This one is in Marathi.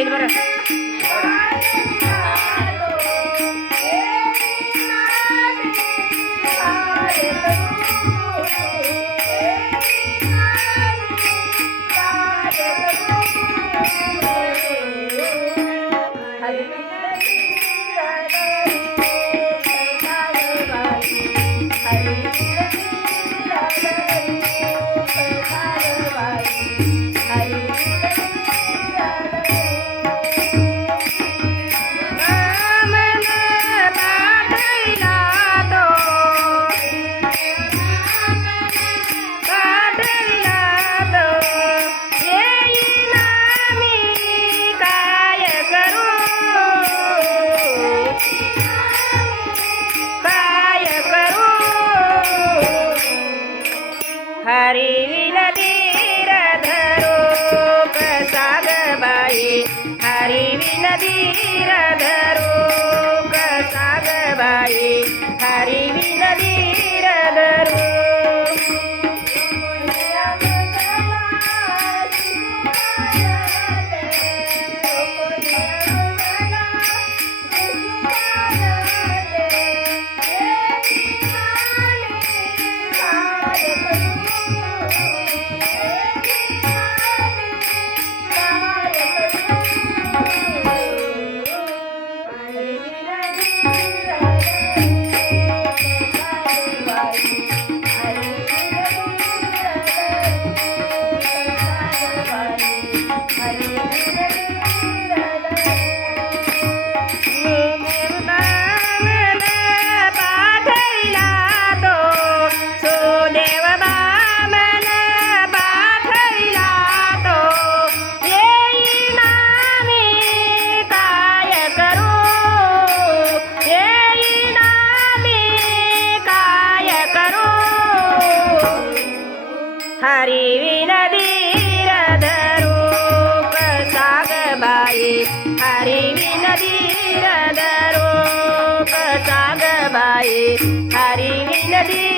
ಇಲ್ಲಿ ಬರ Thank you. हरी नदीर धरो कसा बाई। हरी नदीर धरो कसा बाई। हरी नदी हरी विनदीर धरू कसाग बाई हरी विनदीर धरू कसाग बाई हरी विनदीर